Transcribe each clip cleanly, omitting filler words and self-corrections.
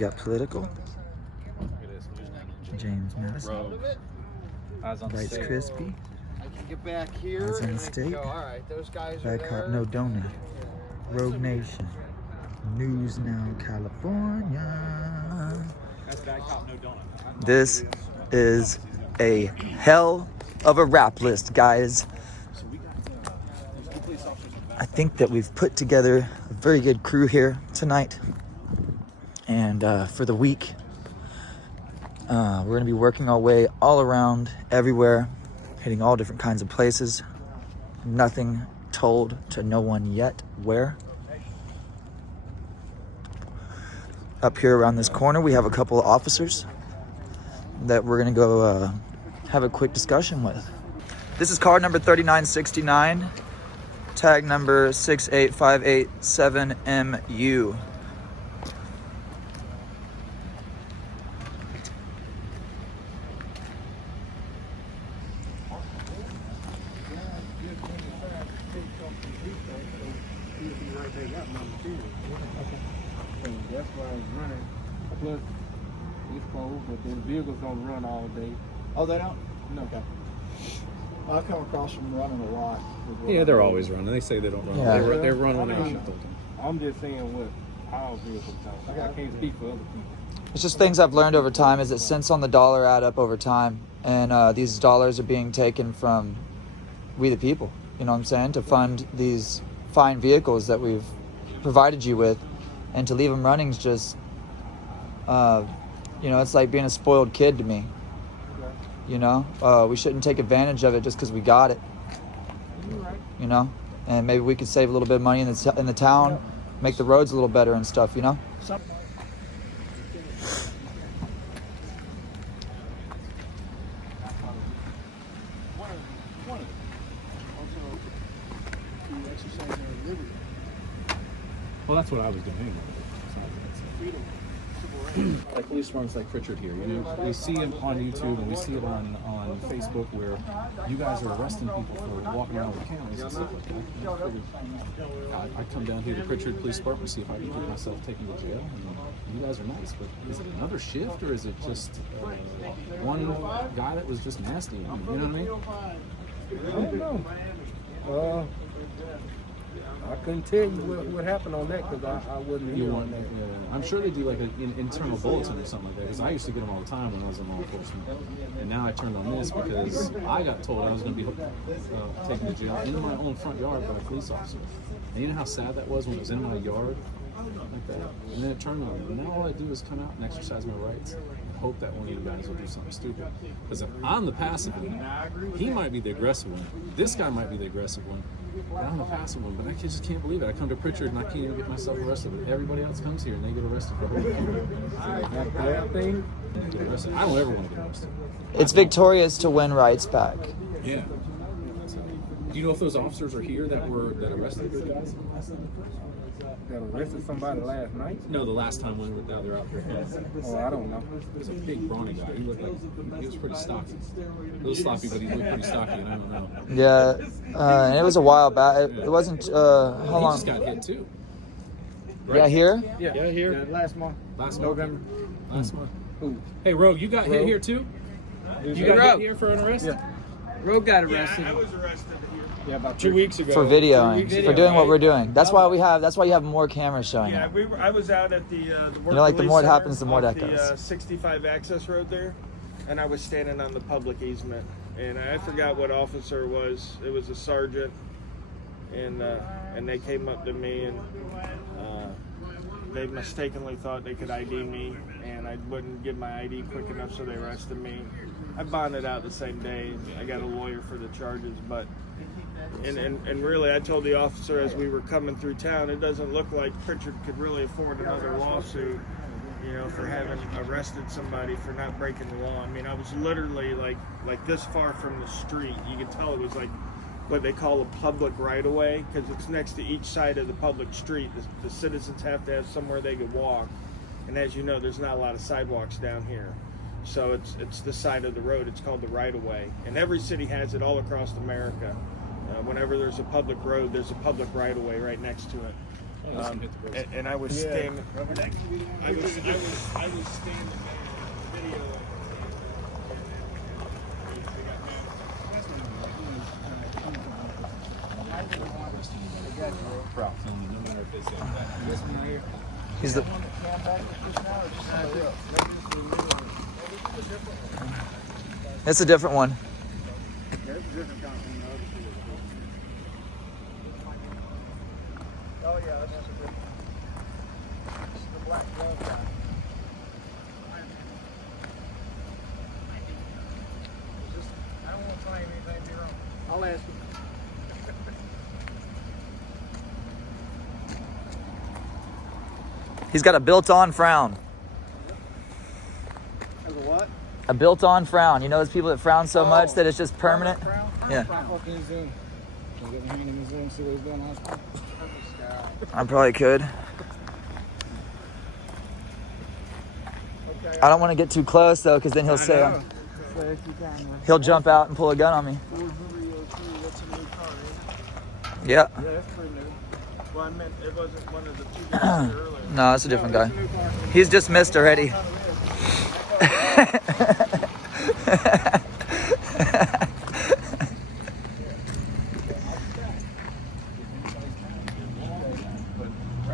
got political. James Madison. Rice Crispy. Get back here. Eyes on the State. All right, those guys Bad Cop No Donut. Rogue Nation. News Now California. That's Bad Cop No Donut. This is a hell of a rap list, guys. I think that we've put together a very good crew here tonight. And for the week, we're going to be working our way all around, everywhere, hitting all different kinds of places. Nothing told to no one yet where. Up here around this corner, we have a couple of officers that we're going to go have a quick discussion with. This is car number 3969, tag number 68587MU. That's why it's running. Plus, it's cold, but then vehicles don't run all day. Oh, they don't? No. Okay. I've come across them running a lot. Yeah, they're always running. They say they don't run. Yeah. They run when they're shift all the time. I'm just saying what our vehicles don't. I can't speak for other people. It's just things I've learned over time is that cents on the dollar add up over time. And these dollars are being taken from we the people, you know what I'm saying? To fund these fine vehicles that we've provided you with. And to leave them running is just, it's like being a spoiled kid to me. You know, we shouldn't take advantage of it just because we got it. You know, and maybe we could save a little bit of money in the town, make the roads a little better and stuff. You know. Well, that's what I was doing anyway. Like police departments like Prichard here, you know, we see him on YouTube and we see it on Facebook where you guys are arresting people for walking around with cameras and stuff like that. I come down here to Prichard Police Department to see if I can get myself taken to jail. And you guys are nice, but is it another shift or is it just one guy that was just nasty? You know what I mean? I don't know. I couldn't tell you what happened on that because I wasn't here on that. I'm sure they do like an internal bulletin or something like that because I used to get them all the time when I was in law enforcement. And now I turned on this because I got told I was going to be taken to jail in my own front yard by a police officer. And you know how sad that was when it was in my yard like that? And then it turned on. And now all I do is come out and exercise my rights. Hope that one of you guys will do something stupid. Because if I'm the passive one, he might be the aggressive one. This guy might be the aggressive one. But I'm the passive one. But I just can't believe it. I come to Prichard and I can't even get myself arrested. But everybody else comes here and they get arrested for holding That thing? I don't ever want to get arrested. It's victorious to win rights back. Yeah. Do you know if those officers are here that arrested the guys? That arrested somebody last night? No, the last time when they're out here. Oh, I don't know. There's a big brawny guy. He looked like he was pretty stocky. A little sloppy, but he looked pretty stocky, and I don't know. Yeah, and it was a while back. It wasn't how long? He just got hit too. Right? Yeah, here. Yeah, here. Yeah, last month. Last November. Last month. Who? Hey, Rogue, you got hit here too? You got hit here for an arrest? Yeah. Rogue got arrested. I was arrested here. Yeah, about 2 weeks ago. For videoing, for doing what we're doing. That's why you have more cameras showing Yeah, up. I was out at the work like the more it release happens, the more center that off goes. the 65 access road there, and I was standing on the public easement, and I forgot what officer it was. It was a sergeant, and they came up to me and they mistakenly thought they could ID me, and I wouldn't give my ID quick enough, so they arrested me. I bonded out the same day. I got a lawyer for the charges, but and really, I told the officer as we were coming through town, it doesn't look like Prichard could really afford another lawsuit, for having arrested somebody for not breaking the law. I mean, I was literally like this far from the street. You could tell it was like what they call a public right-of-way, because it's next to each side of the public street. The citizens have to have somewhere they could walk, and as you know, there's not a lot of sidewalks down here. So it's the side of the road. It's called the right-of-way, and every city has it all across America. Whenever there's a public road, there's a public right-of-way right next to it. And I was standing. I was standing there. Video. He's the. It's a different one. Oh yeah, that's a good. This is the black gold guy. I don't want to find anything wrong. I'll ask him. He's got a built-on frown. As a what? A built-on frown. You know those people that frown so much that it's just permanent? Yeah. I probably could. I don't want to get too close though, because then he'll say he'll jump out and pull a gun on me. Yeah. Yeah, that's pretty new. Well, I meant it wasn't one of the two guys earlier. No, it's a different guy. He's dismissed already. Right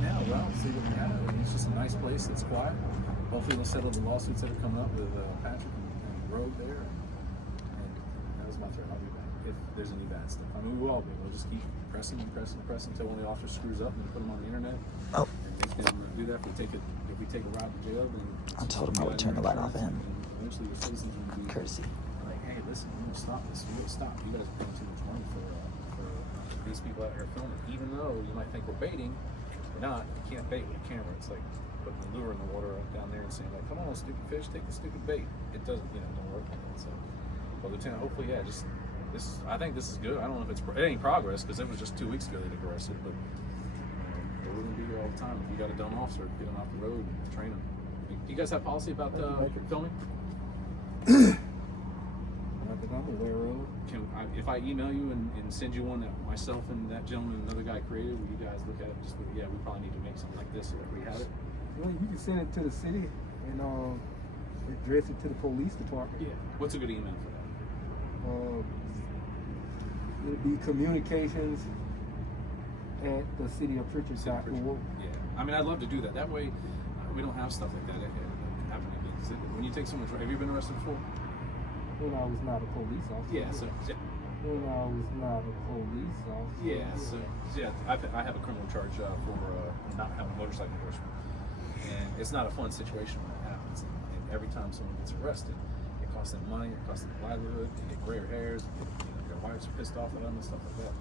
now, well, see what we have. It's just a nice place. It's quiet. Hopefully, we'll settle the lawsuits that are coming up with Patrick and Rogue there. And that was my turn. I'll be back if there's any bad stuff. I mean, we will be. We'll just keep pressing and pressing and pressing until one of the officers screws up and put them on the internet. Oh. And make them do that. If we take a ride to jail, then I told him I would turn the light off of him. And eventually, your citizens will be Courtesy. like, hey, listen, we're gonna stop this. We're gonna stop. You guys are paying too much money for these people out here filming. Even though you might think we're baiting, we're not. You can't bait with a camera. It's like putting a lure in the water down there and saying like, come on, stupid fish, take the stupid bait. It doesn't, don't work like that. So, but Lieutenant, hopefully, yeah, just this. I think this is good. I don't know if it ain't progress because it was just 2 weeks ago they got arrested, but we're gonna be here all the time. If you got a dumb officer, get them off the road and train them. You guys have policy about filming? I'm aware of. If I email you and send you one that myself and that gentleman and another guy created, will you guys look at it? We probably need to make something like this so that we have it. Well, you can send it to the city and address it to the police department. Yeah. What's a good email for that? It'd be communications at the city of Prichard. Yeah. I mean, I'd love to do that. That way, we don't have stuff like that happening again. When you take someone's, have you been arrested before? When I was not a police officer. Yeah. So. When I was not a police officer. Yeah. So I have a criminal charge for not having motorcycle enforcement, and it's not a fun situation when it happens. And every time someone gets arrested, it costs them money, it costs them a livelihood, they get grayer hairs, their wives are pissed off at them and stuff like that.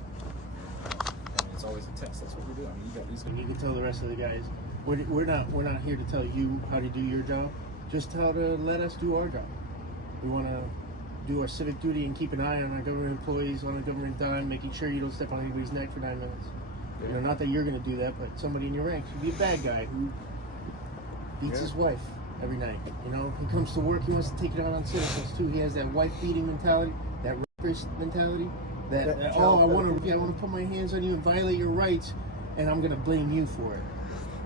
And it's always a test. That's what we do. I mean, you got these. And you can tell the rest of the guys, we're not here to tell you how to do your job, just how to let us do our job. We want to do our civic duty and keep an eye on our government employees on a government dime, making sure you don't step on anybody's neck for 9 minutes. Yeah. Not that you're going to do that, but somebody in your ranks. You'd be a bad guy who beats his wife every night. He comes to work, he wants to take it out on citizens too. He has that wife-beating mentality, that rapist mentality. I want to put my hands on you and violate your rights, and I'm going to blame you for it.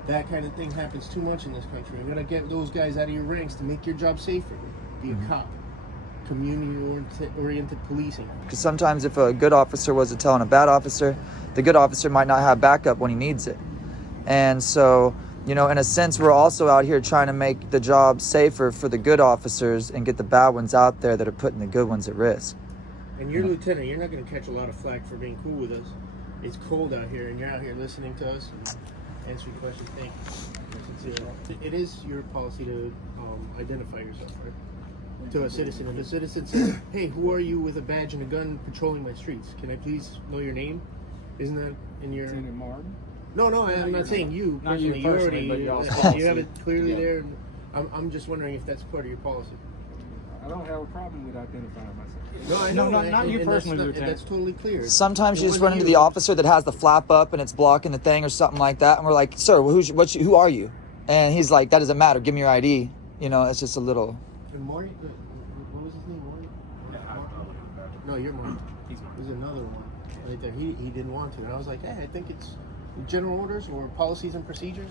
That kind of thing happens too much in this country. You're going to get those guys out of your ranks to make your job safer. Be a cop. Community-oriented policing. Because sometimes if a good officer was to tell on a bad officer, the good officer might not have backup when he needs it. And so, in a sense, we're also out here trying to make the job safer for the good officers and get the bad ones out there that are putting the good ones at risk. And you're lieutenant, you're not going to catch a lot of flack for being cool with us. It's cold out here, and you're out here listening to us and answering questions. Thank you. It is your policy to identify yourself, right? To a citizen. If a citizen says, hey, who are you with a badge and a gun patrolling my streets? Can I please know your name? Isn't that in your... Lieutenant Martin? No, I'm not saying you. Not you personally, but y'all's you policy. have it clearly there. I'm just wondering if that's part of your policy. I don't have a problem with identifying myself. No, I know. not you personally, Lieutenant. That's totally clear. Sometimes you just run into the officer that has the flap up and it's blocking the thing or something like that, and we're like, sir, who are you? And he's like, that doesn't matter, give me your ID. It's just a little... And Maury, what was his name? Maury? No, you're Maury. There's another one right there. He didn't want to, and I was like, hey, I think it's general orders or policies and procedures?